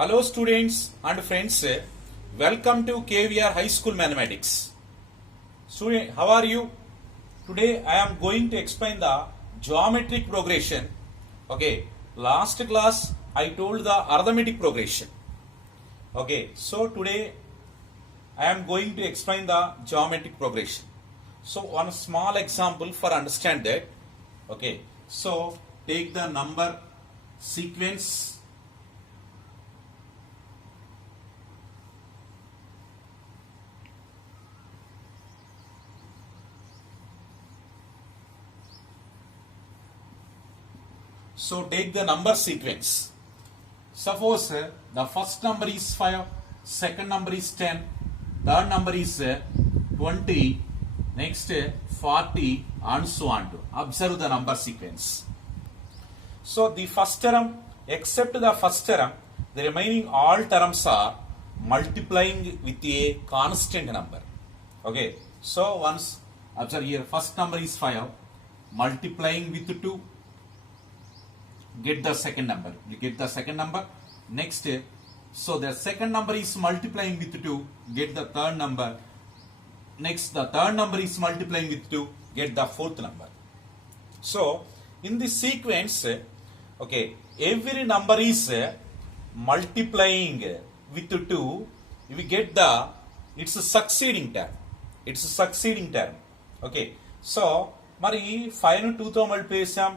Hello students and friends, welcome to KVR High School Mathematics. Student, how are you? Today I am going to explain the geometric progression. Okay, last class I told the arithmetic progression. Okay, so today I am going to explain the geometric progression. So one small example for understand that. Okay, so take the number sequence. So take the number sequence. Suppose the first number is 5, second number is 10, third number is 20, next 40 and so on. Observe the number sequence. So the first term, except the first term, the remaining all terms are multiplying with a constant number. Okay, so once observe here, first number is 5, multiplying with 2. Get the second number. You get the second number. Next, so the second number is multiplying with 2. Get the third number. Next, the third number is multiplying with 2. Get the fourth number. So, in this sequence, okay, every number is multiplying with 2. We get the, it's a succeeding term. It's a succeeding term. Okay, so, మరి 5ను 2తో మల్టిప్లై చేసాం,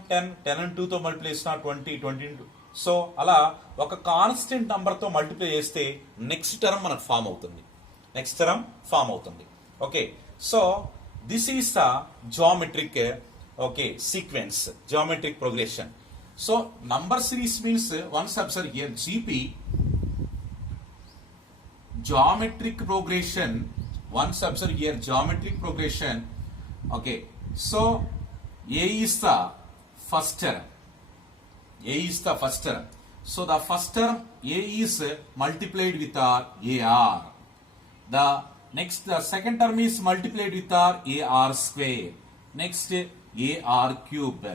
10ను 2తో మల్టిప్లై చేసినా 20 సో అలా ఒక కాన్స్టెంట్ నంబర్తో మల్టిప్లై చేస్తే నెక్స్ట్ టర్మ్ మనకు ఫామ్ అవుతుంది. Okay, so this is the geometric sequence, geometric progression. So number series means once observe here GP geometric progression. Once observe here geometric progression. Okay, so A is the first term. So the first term A is multiplied with our AR. The second term is multiplied with our AR square. Next AR cube.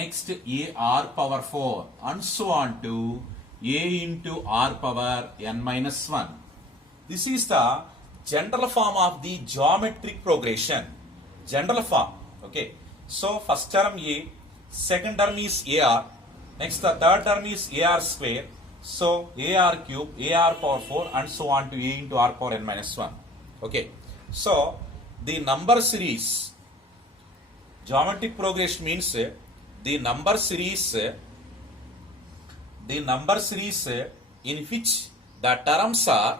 Next AR power 4 and so on to A into R power n minus 1. This is the general form of the geometric progression. General form. Okay, so first term A, second term is AR, next the third term is AR square, so AR cube, AR power 4 and so on to A into R power n minus 1. Okay, so the number series, geometric progression means the number series in which the terms are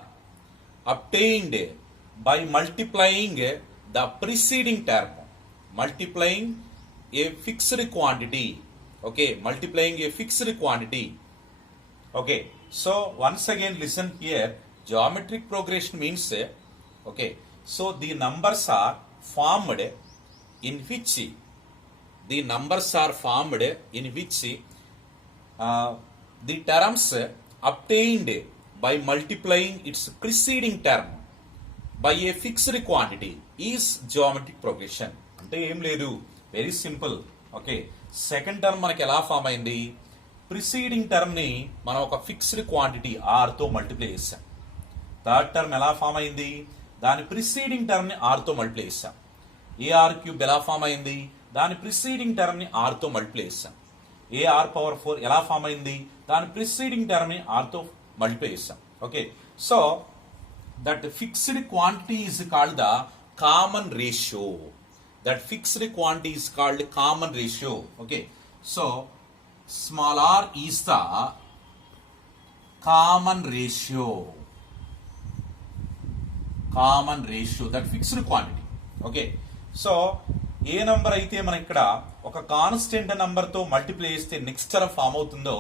obtained by multiplying the preceding term, multiplying a fixed quantity. Okay, multiplying a fixed quantity. Okay, so once again listen here, geometric progression means okay, so the numbers are formed in which the terms obtained by multiplying its preceding term by a fixed quantity is geometric progression. అంటే ఏం లేదు, very simple. Okay, second term మనకి ఎలా ఫామ్ అయింది, preceding term ని మనం ఒక fixed quantity R తో మల్టిప్లై చేసాం. థర్డ్ టర్మ్ ఎలా ఫామ్ అయింది, దాని ప్రిసీడింగ్ టర్మ్ ని R తో మల్టిప్లై చేసాం. AR క్యూబ్ ఎలా ఫామ్ అయింది, దాని ప్రిసీడింగ్ టర్మ్ ని R తో మల్టిప్లై చేసాం. AR పవర్ 4 ఎలా ఫామ్ అయింది, దాని ప్రిసీడింగ్ టర్మ్ ని R తో మల్టిప్లై చేసాం. Okay, so that fixed quantity is called the common ratio. That fixed quantity is called common ratio. Okay, so small r is the common ratio, that fixed quantity. Okay, so ఏ number అయితే మనం ఇక్కడ ఒక constant number తో multiply చేస్తే next term form అవుతుందో,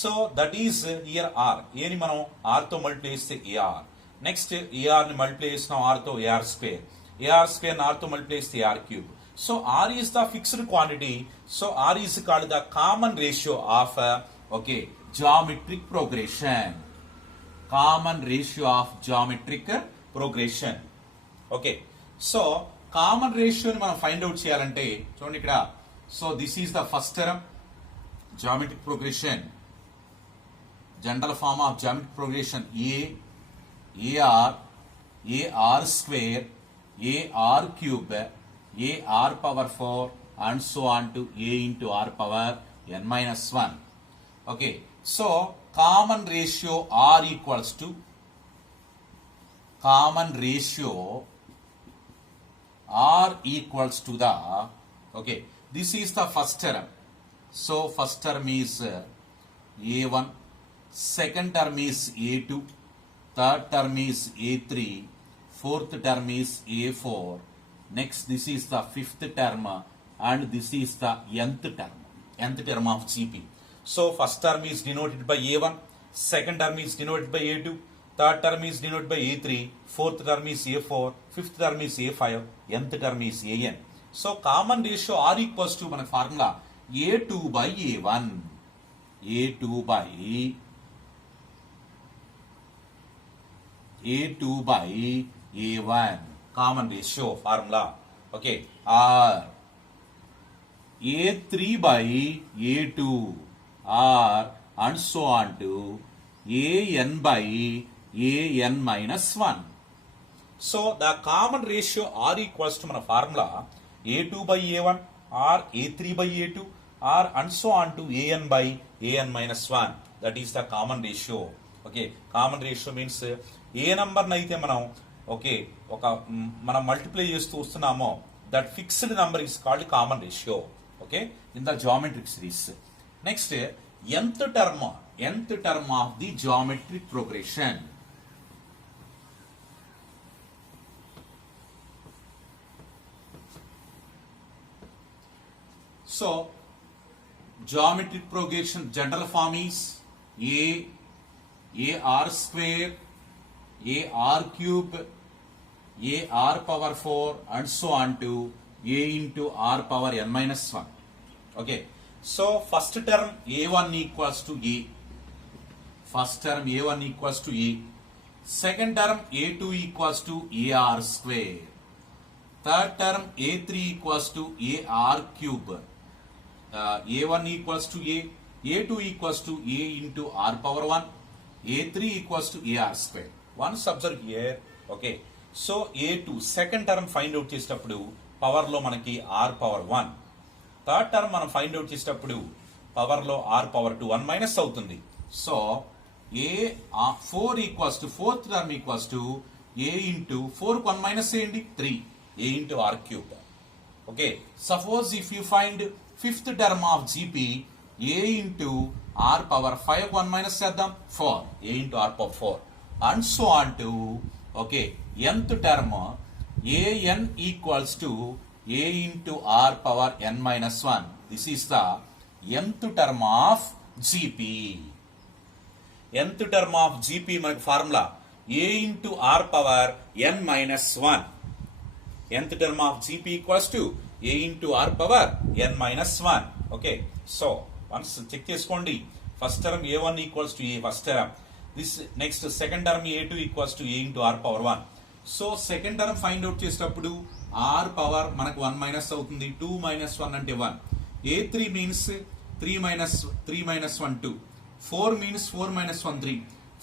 so that is here R. ఏని మనం R తో మల్టిప్లై చేస్తే AR. నెక్స్ట్ AR ని మల్టిప్లై చేసినాం R తో AR స్క్వేర్, AR స్క్వేర్ ని R తో మల్టిప్లై చేస్తే AR cube. So R is the fixed quantity, so R is called the common ratio of geometric progression. Common ratio of geometric progression. Okay, so common ratio ని మనం find out చేయాలంటే చూడండి ఇక్కడ, so this is the first term, geometric progression. general form of geometric progression ar square, ar cube, ar power 4 and so on to a into r power n minus 1. Okay, so common ratio r equals to the, okay, this is the first term. So first term is a1, second term is a2, third term is a3, fourth term is a4. Next, this is the fifth term and this is the nth term of GP. So first term is denoted by a1, second term is denoted by a2, third term is denoted by a3, fourth term is a4, fifth term is a5, nth term is an. So common ratio r equals to మన formula a2 by a1, a2 by a1, common ratio formula. Okay, r a3 by a2, r and so on to an by an minus 1. So the common ratio r equals to మన formula a2 by a1, r a3 by a2, r and so on to an by an minus 1. That is the common ratio. Okay, common ratio means ఏ నంబర్ని అయితే మనం మనం multiply చేస్తూ వస్తున్నామో that fixed number is called common ratio. Okay, in the geometric series. Next nth term of the geometric progression. So geometric progression general form is ar square, ar cube, ar power 4 and so on to a into r power n minus 1. Okay, so first term a1 equals to a, second term a2 equals to ar square, third term a3 equals to ar cube, a1 equals to a, a2 equals to a into r power 1, a3 equals to ar square. Once observe here, okay, so a2 second term find out చేసేటప్పుడు పవర్ లో మనకి r power 1, third term మనం find out చేసేటప్పుడు పవర్ లో r power 2 1 మైనస్ అవుతుంది. So a4 equals to fourth term equals to a into 4 1 మైనస్ చేయండి 3 a into r cube. Okay, suppose if you find fifth term of GP a into r power 5 1 మైనస్ చేద్దాం 4 a into r power 4 and so on to, okay, nth term an equals to a into r power n minus 1. This is the nth term of GP. Nth term of GP మనకి formula a into r power n minus 1. Nth term of GP equals to a into r power n minus 1. Okay, so once check చేసుకోండి. First term a1 equals to a, first term. This next second term a2 equals to a into r power 1. So second term find out చేసేటప్పుడు r power మనకు 1 మైనస్ అవుతుంది, 2 మైనస్ 1 అంటే 1, a3 means 3 minus 1 2, 4 means 4 minus 1 3,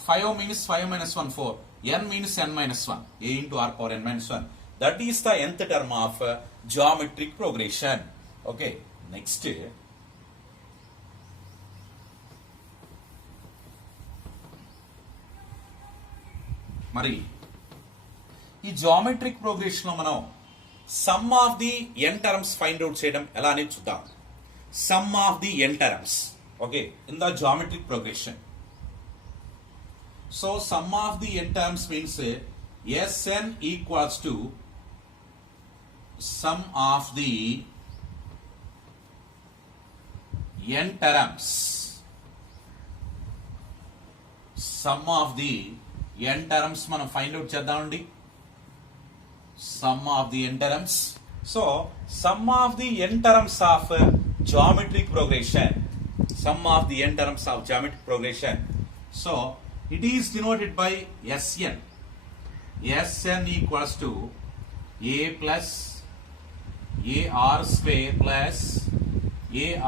5 means 5 minus 1 4, n means n minus 1, a into r power n minus 1. That is the nth term of geometric progression. Okay, next మరి ఈ geometric progression లో మనం some of the n terms find out చేయడం ఎలా అనేది చూద్దాం. Some of the n terms, okay, in the geometric progression. So some of the n terms means Sn equals to some of the n terms, some of the n terms మనం find out చేద్దామండి. Some of the n terms. So some of the n terms of geometric progression, sum of the n terms of geometric progression. So it is denoted by Sn. Sn equals to a plus ar square plus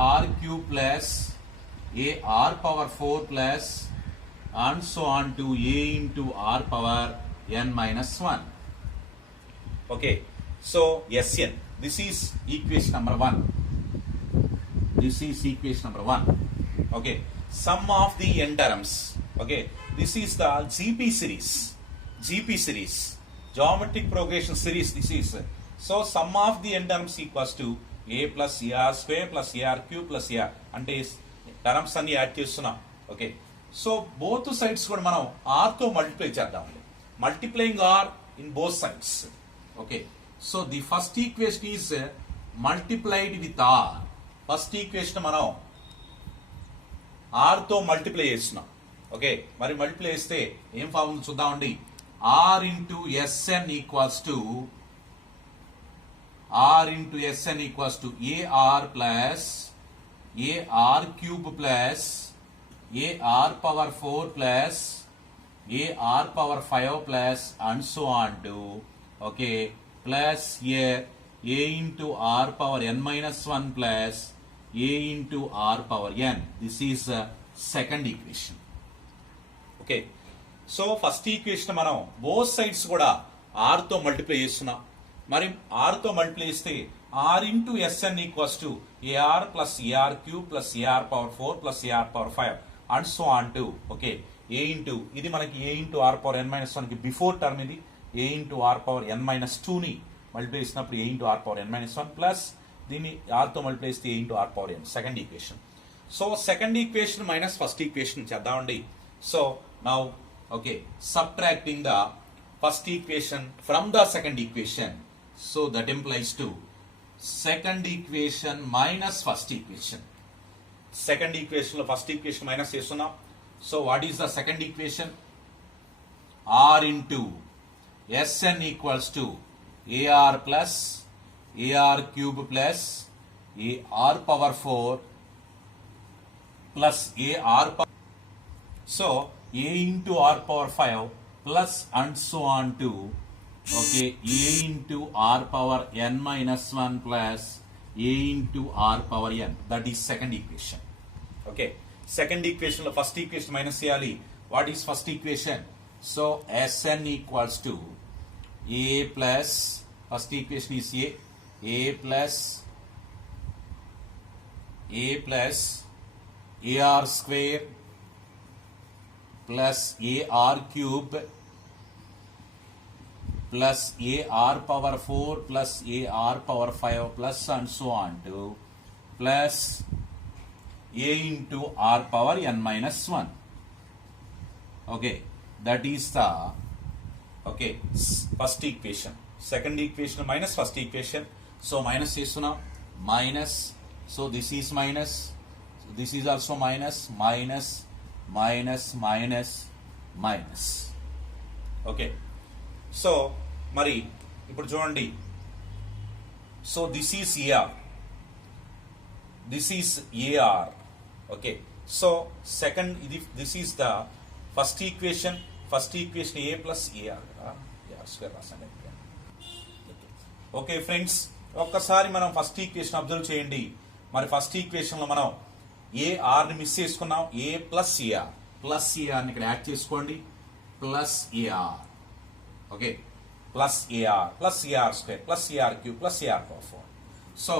ar cube plus ar power 4 plus and so on to a into r power n minus 1. Okay, so Sn, this is equation number 1. This is equation number 1. Okay, sum of the n terms. Okay, this is the GP series. GP series, geometric progression series. This is, so sum of the n terms equals to a plus ar square plus ar cube plus ar, అంటే టర్మ్స్ అన్ని యాడ్ చేస్తున్నాం. Okay, so both sides కూడా మనం r తో మల్టిప్లై చేద్దామండి. Multiplying r in both sides. Okay, so the first equation is multiplied with r. First equation మనం r తో మల్టిప్లై చేస్తున్నాం. ఓకే, మరి మల్టిప్లై చేస్తే ఏం ఫార్ములా చూద్దామండి. r into Sn equals to ar plus ar cube plus ar power 4 plus ar power 5 plus and so on to, okay, plus a into r power n minus 1 plus a into r power n. This is second equation. Okay, so first equation మనం both sides కూడా r తో మల్టిప్లై చేస్తున్నాం. మరి r తో multiply చేస్తే r into Sn equals to ar plus ar cube plus ar power 4 plus ar power 5 and so on to, okay, a into, ఇది మనకి a into r power n minus 1 కి before term, ఇది a into r power n minus 2 ని మల్టిప్లై చేసినప్పుడు a into r power n minus 1 plus దీన్ని r తో multiply చేస్తే a into r power n, second equation. So second equation minus first equation చేద్దామండి. So now, okay, subtracting the first equation from the second equation, so that implies to second equation minus first equation. Second equation lo first equation minus chestunnam. So what is the second equation? r into Sn equals to ar plus ar cube plus ar power 4 plus ar power, so a into r power 5 plus and so on to, okay, a into r power n minus 1 plus a into r power n. That is second equation. Okay, second equation lo first equation minus cheyali. What is first equation? So Sn equals to a plus, first equation is a plus ar square plus ar cube plus ar power 4 plus ar power 5 plus and so on to, plus a into r power n minus 1. Okay, that is the, okay, first equation. Second equation minus first equation. So minus chestunna, minus, so this is minus, this is also minus, minus minus minus minus. Okay, so మరి ఇప్పుడు చూడండి. So this is ar, this is ar. Okay, so second, ఇది this is the first equation. First equation a plus ar square రాసండి. Okay friends, ఒక్కసారి మనం first equation observe చేయండి. మరి first equation లో మనం ar ని మిస్ చేసుకున్నాం. a plus ar, plus ar ని ఇక్కడ యాడ్ చేసుకోండి, plus ar. Okay, plus ar plus ar square plus ar cube plus ar power 4. సో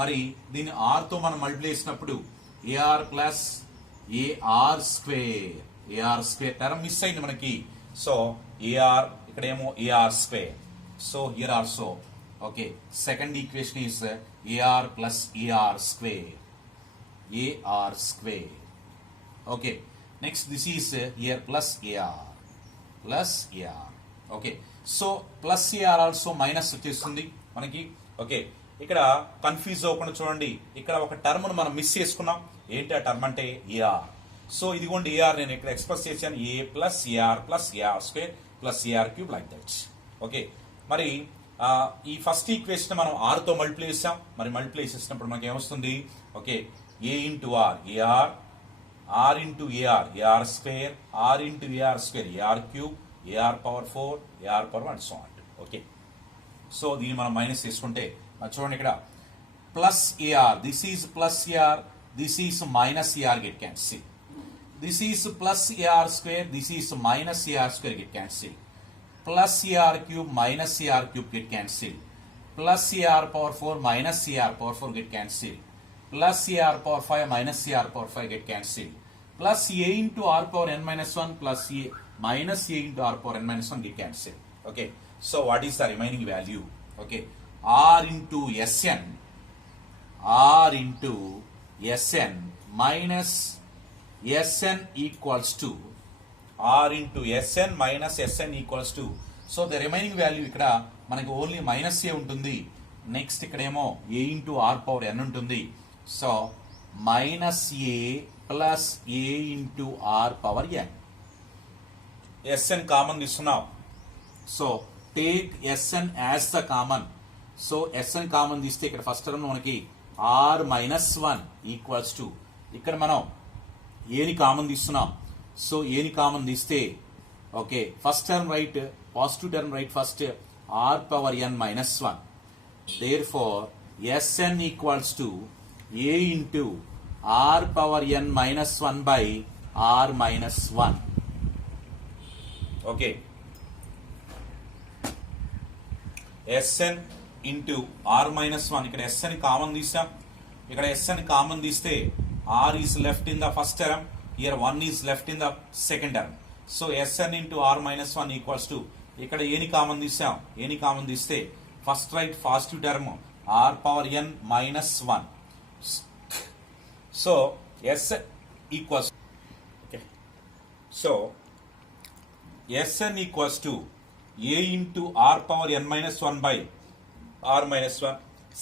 మరి దీన్ని r తో మనం మల్టిప్లై చేసినప్పుడు ar plus ar square term miss అయింది మనకి. సో ar ఇక్కడేమో ar square. So here also, okay, second equation is ar plus ar square. Okay, next this is here plus ar. Okay, so plus ar also minus వచ్చేస్తుంది మనకి. ఓకే, ఇక్కడ కన్ఫ్యూజ్ అవ్వకుండా చూడండి. ఇక్కడ ఒక టర్మ్ మనం మిస్ చేసుకున్నాం. ఏంటి ఆ టర్మ్ అంటే ar. సో ఇదిగోండి ar, నేను ఇక్కడ ఎక్స్ప్రెస్ చేశాను a plus ar plus ar square plus ar cube like that. Okay, మరి ఈ ఫస్ట్ ఈక్వేషన్ మనం r తో మల్టిప్లై చేసాం. మరి మల్టిప్లై చేసినప్పుడు మనకి ఏమొస్తుంది? Okay, a into r, r into ar, ar square, r into ar square, ar cube, ar power 4, ar power 1 and so on. Okay, so దీన్ని మనం మైనస్ చేసుకుంటే చూడండి ఇక్కడ plus ar, this is plus ar, this is minus ar, get cancel. this is plus AR square, this is minus AR square get cancelled. Plus AR cube minus AR cube get cancelled. Plus AR power 4 minus AR power 4 get cancelled. Plus AR power 5 minus AR power 5 get cancelled. Plus A into R power n minus 1 plus A minus A into R power n minus 1 get cancelled. Okay. So what is the remaining value? Okay. R into Sn. R into Sn minus Sn equals to R into Sn minus Sn equals to. So the remaining value ఇక్కడ మనకి only minus a ఉంటుంది. Next ఇక్కడేమో a into are power n ఉంటుంది. So minus a plus a into are power n. Sn common తీసుకున్నాం. So take Sn as the common. So Sn common తీస్తే ఇక్కడ first term మనకి r minus 1 equals to, ఇక్కడ మనం ఏని common తీస్తున్నాం. So ఏని కామన్ తీస్తే okay first term right, positive term right first, are power N minus 1. Therefore SN equals to A into are power N minus 1 by are minus 1. Okay SN into R minus 1. ఇక్కడ SN common తీసాం. ఇక్కడ SN common తీస్తే R is left in the first term, here 1 is left in the second term. So SN into R minus 1 equals to, ఇక్కడ ఏని common తీసాం. ఏని common తీస్తే first right positive term are power N minus 1. So S n equals so S n equals to A into are power N minus 1 by are minus 1.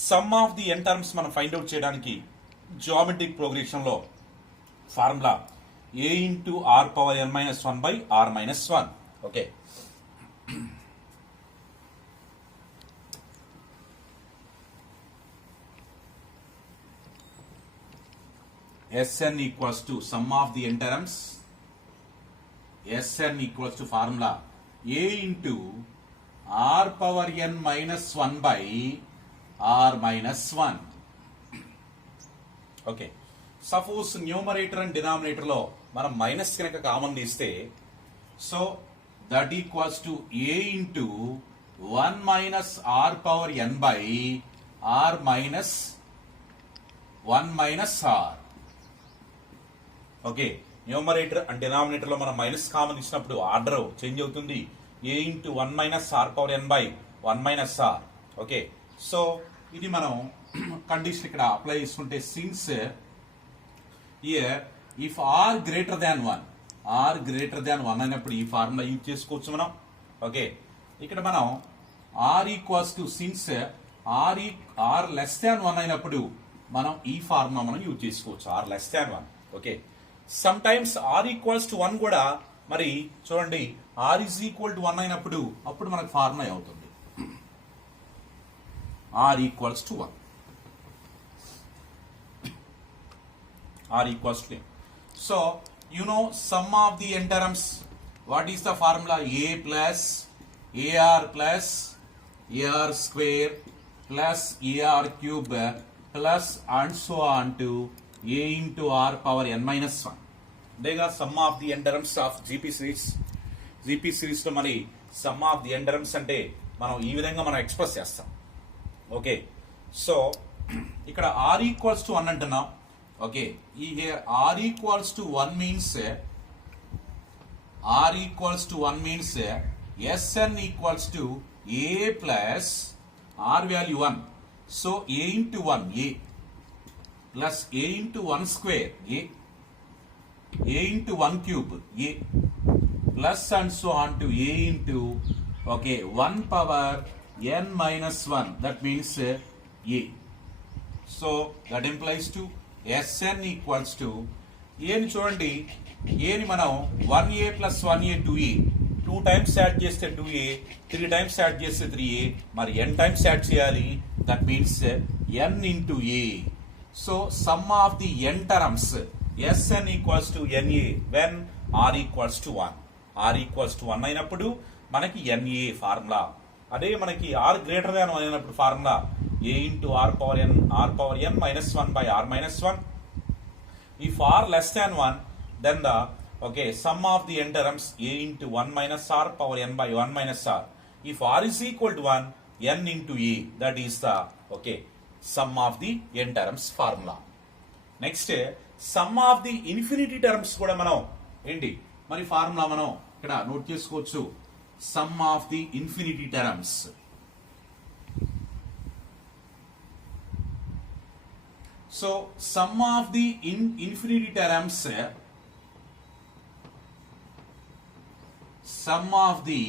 Sum of the n terms మనం find out చేయడానికి geometric progression లో formula a into are power N minus 1 by are minus 1. Okay Sn equals to sum of the n terms. Sn equals to formula a into r power n minus 1 by r minus 1. Okay. Suppose numerator and denominator లో మనం మైనస్ కనుక కామన్ తీస్తే, so that equals to a into 1 minus r power n by r minus 1 minus r. Okay numerator and denominator లో మనం minus common ఇచ్చినప్పుడు order change అవుతుంది. A into 1 minus r power n by 1 minus r. Okay so ఇది మనం condition ఇక్కడ apply చేసుకుంటే, since if r greater than 1 అయినప్పుడు ఈ ఫార్ములా యూజ్ చేసుకోవచ్చు మనం. ఓకే ఇక్కడ మనం r equals to, since r less than 1 అయినప్పుడు మనం ఈ ఫార్ములా మనం యూజ్ చేసుకోవచ్చు, r less than 1. Okay sometimes r equals to 1 కూడా మరి చూడండి, ఆర్ ఈజ్ ఈక్వల్ టు 1 అయినప్పుడు అప్పుడు మనకు ఫార్ములా అవుతుంది r equals to 1. R equals to, so you know sum of the n terms. What is the formula? A plus a r plus a r square plus a r cube plus and so on to a into r power n minus 1. దేగా sum of the n terms of GP series. GP series లో మరి sum of the n terms అంటే మనం ఈ విధంగా మనం express చేస్తాం. Okay so ఇక్కడ r ఈక్వల్స్ టు 1 అంటున్నాం. ఓకే ఈ r equals to 1 means sn equals to a plus r value 1. So a into 1 a plus a into 1 square a into 1 cube a plus and so on to a into 1 power n minus 1, that means a. So that implies to Sn equals to a ని చూడండి, a ని మనం 1a plus 1a 2a 2 times add చేస్తే 2a, 3 times add చేస్తే 3a, మరి n times add చేయాలి, that means n into a. So sum of the n terms Sn equals to Na when r equals to 1. r equals to 1 అయినప్పుడు మనకి Na formula. అదే మనకి r greater than 1 అయినప్పుడు formula a into r power n minus 1 by r minus 1. If r less than 1, then the sum of the n terms a into 1 minus r power n by 1 minus r. If r is equal to 1, n into a, that is the sum of the n terms formula. Next, sum of the infinity terms కూడా మనం ఏంటి మరి ఫార్ములా మనం ఇక్కడ నోట్ చేసుకోవచ్చు. Some of the infinity terms. So some of the infinity terms, sum of the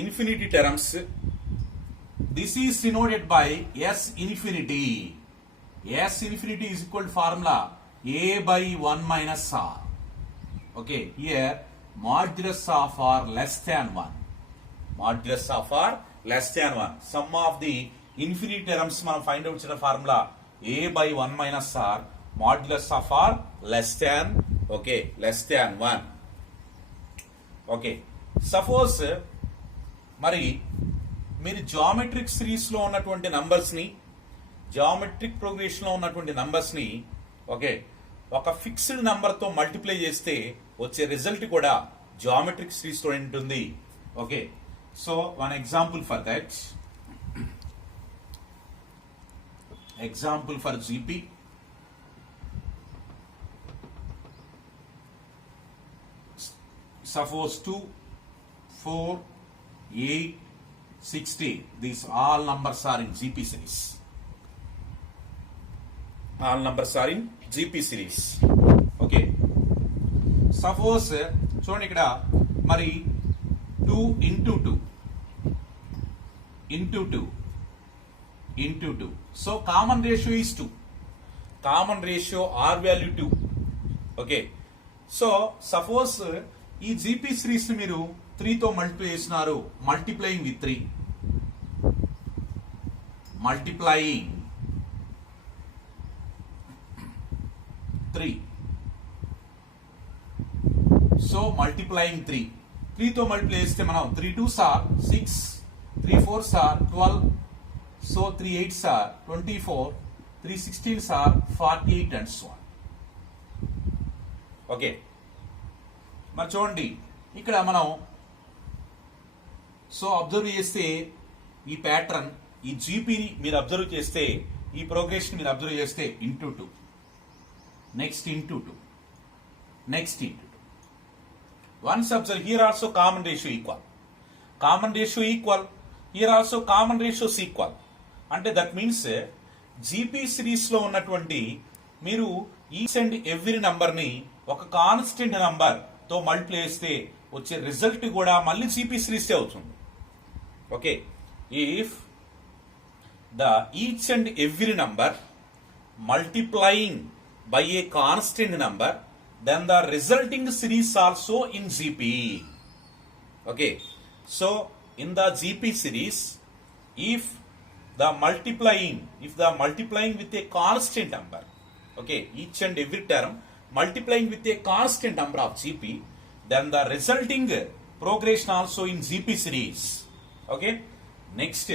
infinity terms this is denoted by s infinity. S infinity is equal to formula a by 1 minus r. Here modulus of r less than 1. Modulus of r less than 1. Sum of the infinity terms మనం find out చేసిన formula a by 1 minus r, modulus of r less than 1. సపోజ్ మరి మీరు geometric series లో ఉన్నటువంటి నంబర్స్ ని, geometric progression లో ఉన్నటువంటి నంబర్స్ ని ఒక ఫిక్స్డ్ నంబర్ తో మల్టిప్లై చేస్తే వచ్చే రిజల్ట్ కూడా జామెట్రిక్ సిరీస్ తో ఉంటుంది. So one example for that. Example for GP. Suppose 2, 4, 8, 60. These all numbers are in GP series. All numbers are in GP series. Suppose చూడండి ఇక్కడ మరి 2 into 2 into 2 into 2. So common ratio is 2. Common ratio R value 2. So suppose ఈ GP series మీరు 3 తో మల్టిప్లై చేసినారు. Multiplying with 3. Multiplying 3. So multiplying 3. 3 తో multiply చేస్తే మనం 3 2s are 6, 3 4s are 12, so 3 8s are 24, 3 16s are 48 and so on. మరి చూడండి ఇక్కడ మనం సో అబ్జర్వ్ చేస్తే ఈ ప్యాటర్న్, ఈ జీపీని మీరు అబ్జర్వ్ చేస్తే, ఈ ప్రోగ్రెషన్ మీరు అబ్జర్వ్ చేస్తే ఇంటూ 2, next into 2, next into 2. Once observe, here also common ratio equal. Common ratio equal. Here also common ratios equal. అంటే దట్ మీన్స్ జీపీ సిరీస్ లో ఉన్నటువంటి మీరు ఈచ్ అండ్ ఎవ్రీ నంబర్ ని ఒక కాన్స్టెంట్ నంబర్ తో మల్టిప్లై చేస్తే వచ్చే రిజల్ట్ కూడా మళ్ళీ జీపీ సిరీస్ అవుతుంది. If the each and every number multiplying by a constant number, then the resulting series also in GP. So in the GP series, if the multiplying with a constant number, each and every term multiplying with a constant number of GP, then the resulting progression also in GP series. Next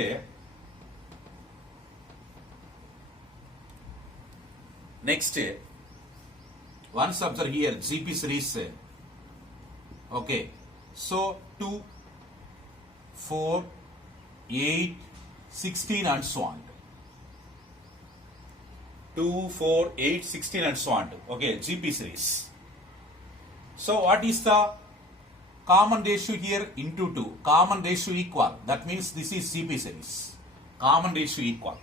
once observe here GP series. So 2, 4, 8, 16 and so on. 2, 4, 8, 16 and so on. GP series. So what is the common ratio here? Into 2. Common ratio equal. That means this is GP series. Common ratio equal.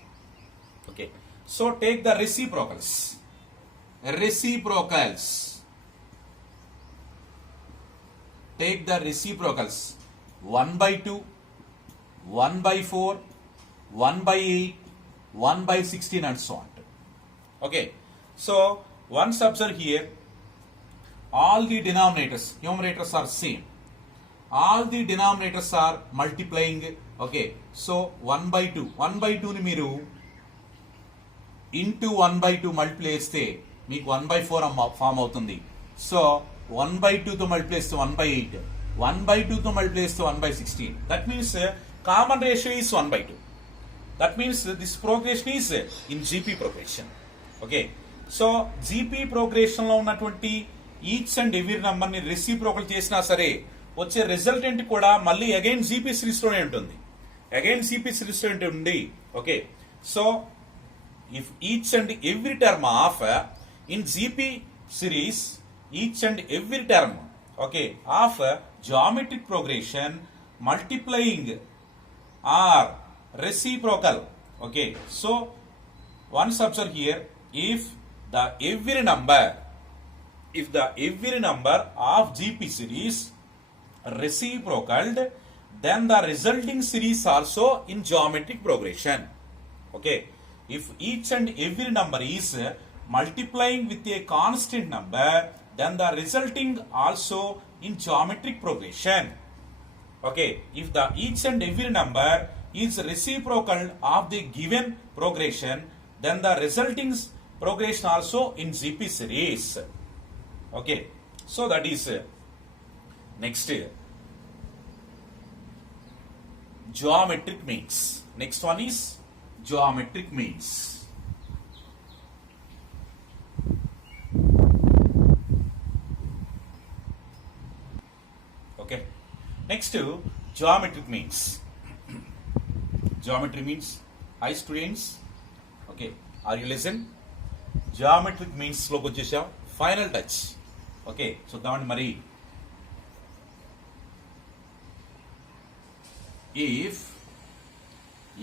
So take the reciprocals. Take the reciprocals. 1 by 2, 1 by 4, 1 by 8, 1 by 16 and so on. So once observe here, all the denominators, numerators are same. All the denominators are multiplying. So 1 by 2. 1 by 2 ni మీరు into 1 by 2 మల్టిప్లై చేస్తే మీకు 1 by 4 ఫామ్ అవుతుంది. సో 1 by 2 తో multiply చేస్తే 1 by 8, 1/2 తో multiply చేస్తే 1/16. That means common ratio is 1/2. That means this progression is in GP progression. Okay, so GP progression లో ఉన్నటువంటి ఈచ్ అండ్ ఎవ్రీ నంబర్ ని రెసిప్రోకల్ చేసినా సరే వచ్చే రిజల్టెంట్ కూడా మళ్ళీ అగైన్ జీపీ సిరీస్ లోనే ఉంటుంది. అగైన్ జీపీ సిరీస్ లో ఉంటుంది. Okay, so if each and every term of in GP series, each and every term, okay, of geometric progression multiplying are reciprocal. Okay, so once observe here, if the every number of GP series reciprocal, then the resulting series also in geometric progression. Okay, if each and every number is multiplying with a constant number, then the resulting also in geometric progression. Okay, if the each and every number is reciprocal of the given progression, then the resulting progression also in GP series. Okay, so that is next geometric means. Next one is geometric means. Okay, next geometric means. Geometry means. Hi students, okay, are you listen? Geometric means లో వచ్చేసాం. Final touch. Okay, చూద్దామండి మరి. if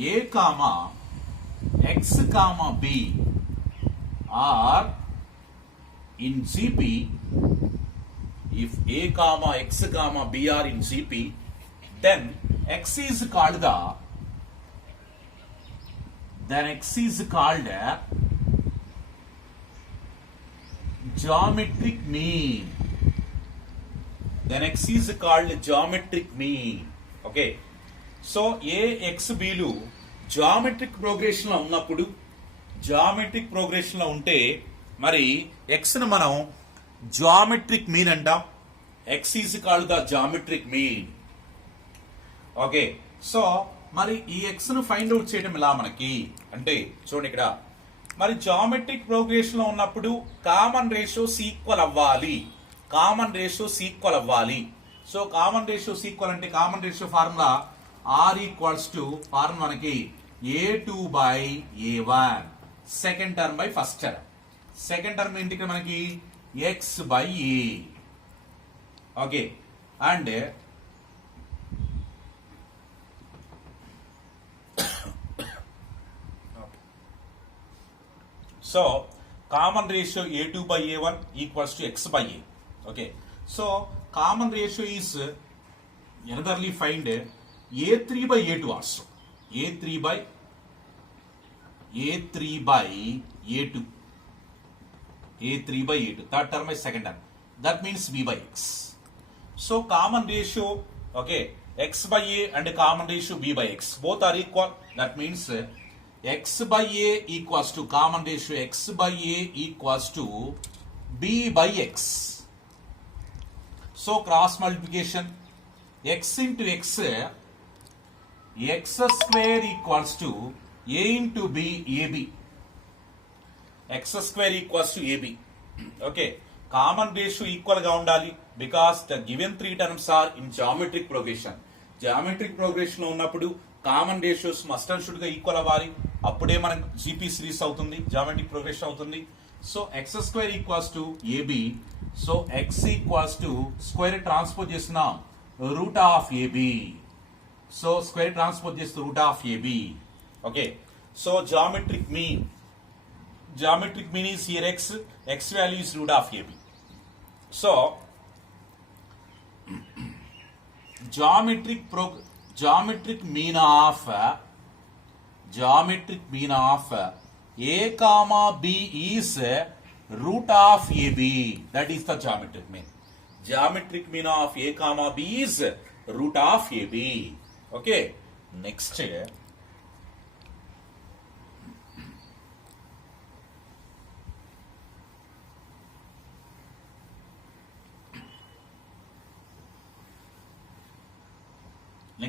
a comma x comma b are in GP, if a comma x comma b are in GP, then x is called the geometric mean. Then x is called geometric mean. Okay, so a x బీలు geometric progression లో ఉన్నప్పుడు, geometric progression లో ఉంటే మరి ఎక్స్ ను మనం geometric mean అంటాం. X is called the geometric mean. Okay, so మరి ఈ ఎక్స్ ను ఫైండ్ అవుట్ చేయడం ఎలా మనకి అంటే చూడండి ఇక్కడ మరి జామెట్రిక్ ప్రోగ్రెషన్ లో ఉన్నప్పుడు కామన్ రేషియోస్ ఈక్వల్ అవ్వాలి. కామన్ రేషియోస్ ఈక్వల్ అవ్వాలి. సో కామన్ రేషియోస్ ఈక్వల్ అంటే common ratio formula R equals to formula మనకి A2 by A1, second term by first term. Second term ఏంటి మనకి x by A. Okay, and so common ratio A2 by A1 equals to x by A. Okay, so common ratio is another find A3 by A2 also. A3 by A2. A3 by A2. Third term by second term. That means B by X. So common ratio, okay, X by A and common ratio B by X. Both are equal. That means X by A equals to common ratio X by A equals to B by X. So cross multiplication X into X, x square equals to a into b, ab. x square equals to ab. Okay, common ratio equal గా ఉండాలి because the given three terms are in geometric progression. Geometric progression లో ఉన్నప్పుడు common ratios must and should గా equal అవ్వాలి. అప్పుడే మనకు GP series అవుతుంది, geometric progression అవుతుంది. So x square equals to a b. So x equals to square transpose చేస్తున్నాం root of a b. So square transpose చేస్తూ root of a b. Okay, so geometric mean is here x value is root of AB. So geometric mean of a comma b is root of AB. That is the geometric mean. Geometric mean of a comma b is root of AB. Okay, next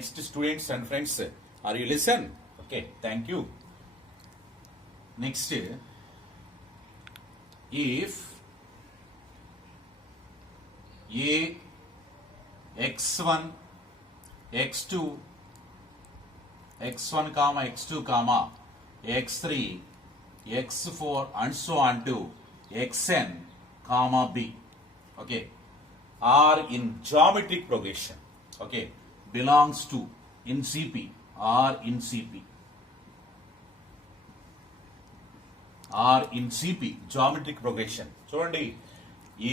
Next, students and friends, are you listen? Okay, thank you. Next, if a x1 x2 x1 comma x2 comma x3 x4 and so on to xn comma b, okay, are in geometric progression, okay, belongs to in CP, are in CP, are in CP geometric progression. చూడండి,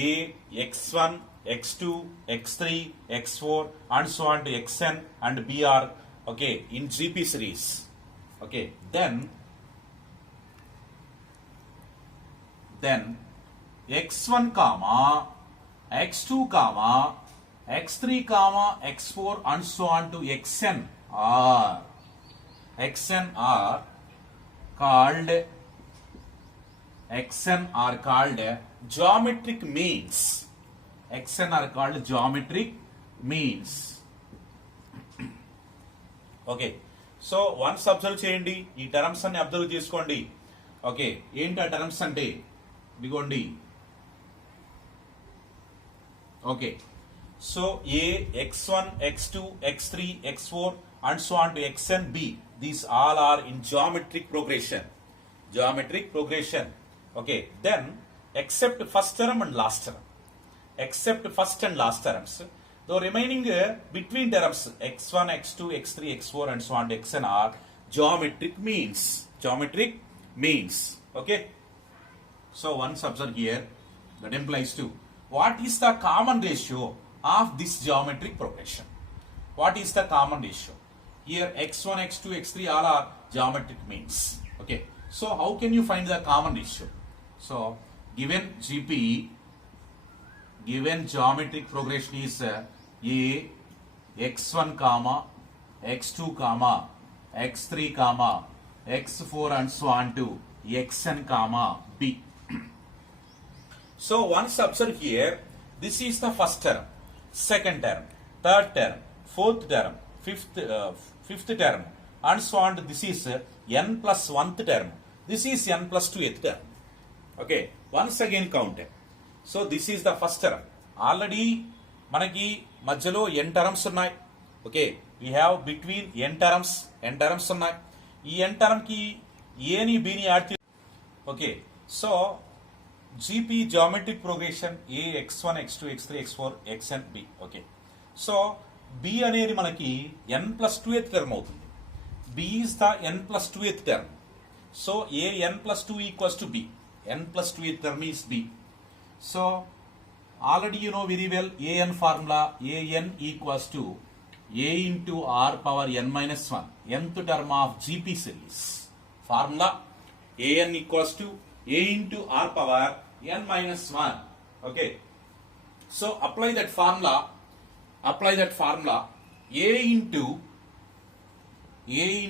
a x1 x2 x3 x4 and so on to xn and b are, okay, in GP series, okay, then x1 comma x2 comma x3 comma x4 and so on to xn are called geometric means. xn are called geometric means. Okay, so once observe చేయండి, ఈ టర్మ్స్ అన్ని అబ్జర్వ్ చేసుకోండి. ఓకే, ఏంటి ఆ టర్మ్స్ అంటే ఇదిగోండి. Okay, so A x1 x2 x3 x4 and so on to xn b, these all are in geometric progression. Okay, then except first term and last term, except first and last terms, the remaining between terms x1 x2 x3 x4 and so on to xn are geometric means. Okay, so once observe here, that implies to what is the common ratio of this geometric progression. What is the common ratio? Here x1 x2 x3 all are geometric means. Okay, so how can you find the common ratio? So given GP, given geometric progression is a x1 comma x2 comma x3 comma x4 and so on to xn comma b. So once observe here, this is the first term, second term, third term, fourth term, fifth term and so on to this is n plus 1th term, this is n plus 2th term. Okay, once again count. So this is the first term. Already మనకి మధ్యలో n terms ఉన్నాయి. Okay, we have between n terms ఉన్నాయి. ఈ n term కి a ని b ని యాడ్ చేసి, okay, so GP geometric progression a x1 x2 x3 x4 xn b. Okay, so b అనేది మనకి n plus 2th టర్మ్ అవుతుంది. b is the n plus 2th term. So a n plus 2 equals to b. n plus 2th term is b. So already you know very well an formula. An equals to a into r power n minus 1, nth term of GP series. Formula an equals to a into r power n minus 1. Okay, so apply that formula. a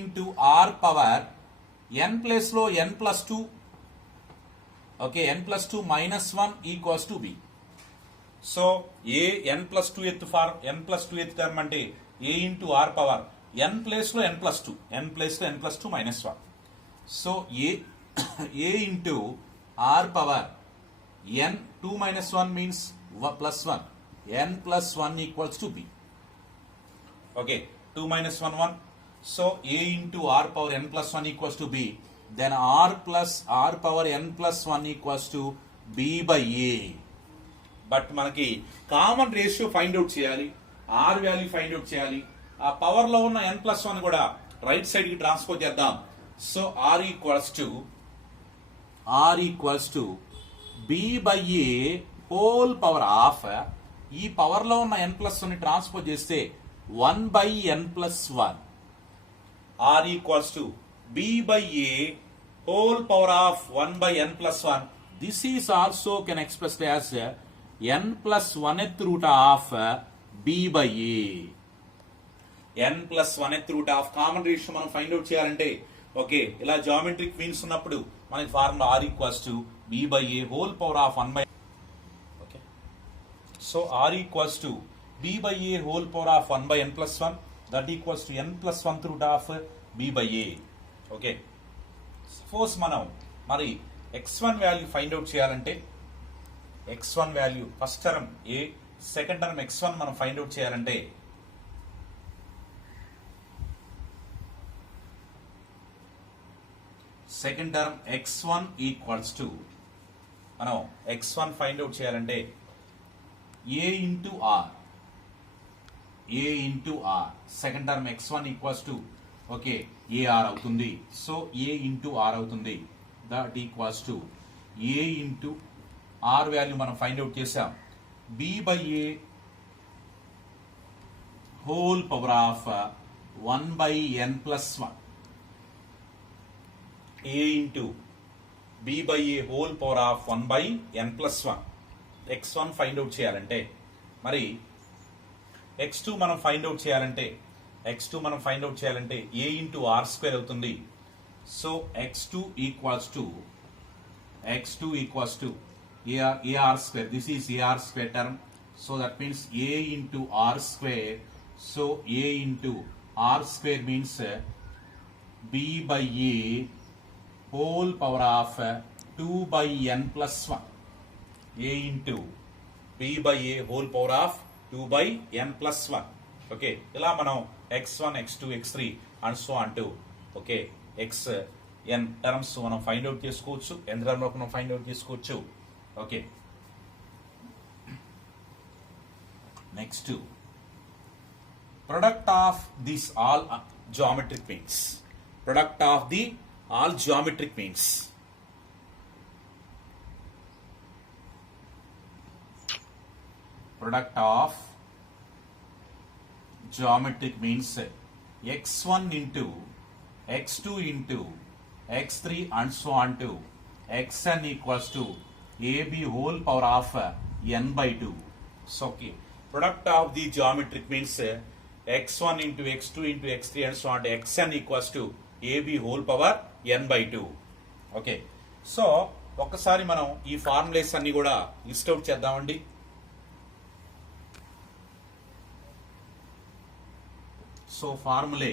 into r power n place లో n plus 2, okay, n plus 2 minus 1 equals to b. So a n plus 2th term అంటే a into r power n place లో n plus 2, n place లో n plus 2 minus 1. So a into r power n 2 minus 1 means plus 1, n plus 1 equals to b. Okay, 2 minus 1 1. So a into r power n plus 1 equals to b. Then r power n plus 1 equals to b by a. But మనకి common ratio find out చేయాలి, r value find out చేయాలి. ఆ power లో ఉన్న n plus 1 కూడా right side కి transfer చేద్దాం. So r equals to b by a whole power of, ఈ పవర్ లో ఉన్న n plus 1 ని ట్రాన్స్ఫర్ చేస్తే 1 by n plus 1. r equals to b by a whole power of 1 by n plus 1. This is also can expressed as n plus 1th root of b by a. n plus 1th root of common ratio మనం find out చేయాలంటే, ఓకే, ఇలా geometric means ఉన్నప్పుడు మనకి formula r equals to b by a whole power of 1 by, okay, so r equals to b by a whole power of 1 by n plus 1. that equals to n plus 1th root of b by a. Okay, suppose మనం మరి x1 value find out చేయాలంటే x1 value first term a, second term x1 మనం find out చేయాలంటే second term x1 equals to మనం x1 find out చేయాలంటే a into r, a into r, second term x1 equals to okay ar అవుతుంది. So a into r అవుతుంది. That equals to a into r value మనం find out చేసాం, b by a whole power of 1 by n plus 1, a into b by a whole power of 1 by n plus 1. x1 find out చేయాలంటే మరి x2 మనం find out చేయాలంటే a into r square అవుతుంది. So x2 equals to ar square. This is ar square term. So that means a into r square. So a into r square means b by a whole power of 2 by n plus 1. a into b by a whole power of 2 by n plus 1. Okay, ఇలా మనం x1, x2, x3 and so on to okay xn terms మనం find out చేసుకోవచ్చు, n term లో మనం find out చేసుకోవచ్చు. Okay, next product of this all geometric means. Product of the all geometric means. Product of geometric means x1 into x2 into x3 and so on to xn equals to ab whole power of n by 2. So okay, product of the geometric means x1 into x2 into x3 and so on to xn equals to ab whole power n by 2. Okay, so ఒక్కసారి మనం ఈ formulae అన్ని కూడా list out చేద్దామండి. So formulae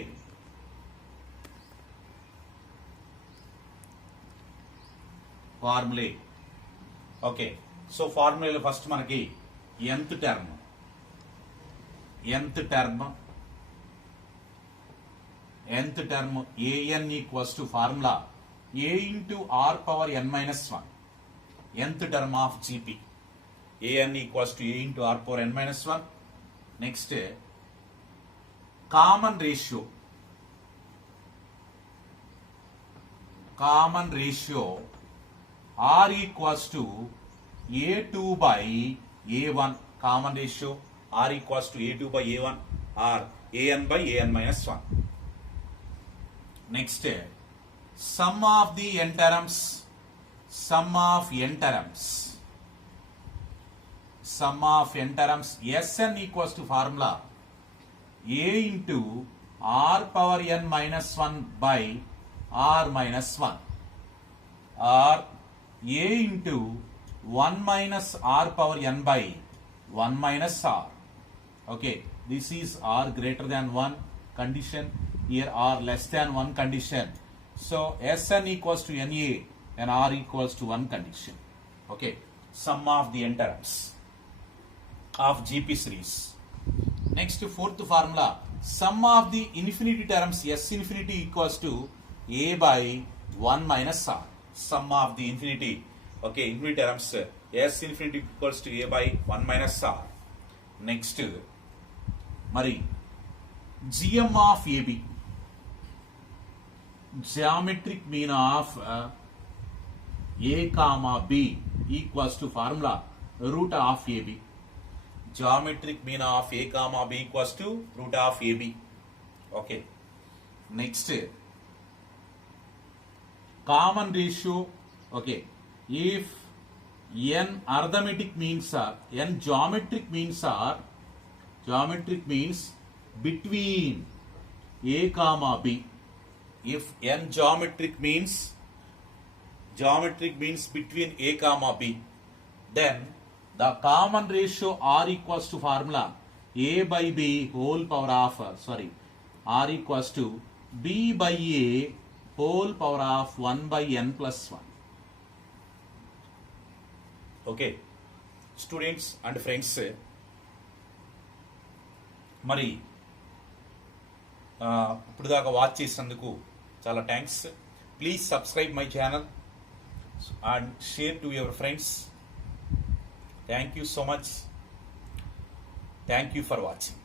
okay, so ఫార్ములేలో first మనకి nth term an equals to formula a into r power n minus 1, nth term of gp. an equals to a into r power n minus 1. Next common ratio r equals to a2 by a1. Common ratio r equals to a2 by a1 or an by an minus 1. Next, sum of the n terms. Sum of n terms Sn equals to formula a into r power n minus 1 by r minus 1 or a into 1 minus r power n by 1 minus r. Okay, this is r greater than 1 condition, here r less than 1 condition. So Sn equals to Na and r equals to 1 condition. Okay, sum of the n terms of GP series. Next, fourth formula, sum of the infinity terms S infinity equals to a by 1 minus r. Sum of the infinity, okay, infinity terms S infinity equals to a by 1 minus r. Next, మరి gm of ab, geometric mean of a comma b equals to formula root of ab. Geometric mean of a comma b equals to root of ab. Okay, next, common ratio. Okay, if n arithmetic means are, n geometric means are, geometric means between a comma b. If n geometric means between a comma b, then the common ratio r equals to formula a by b whole power of r equals to b by a whole power of 1 by n plus 1. Okay, students and friends, మరి ఇప్పుడు దాకా వాచ్ చేసినందుకు చాలా thanks. Please subscribe my channel and share to your friends. Thank you so much. Thank you for watching.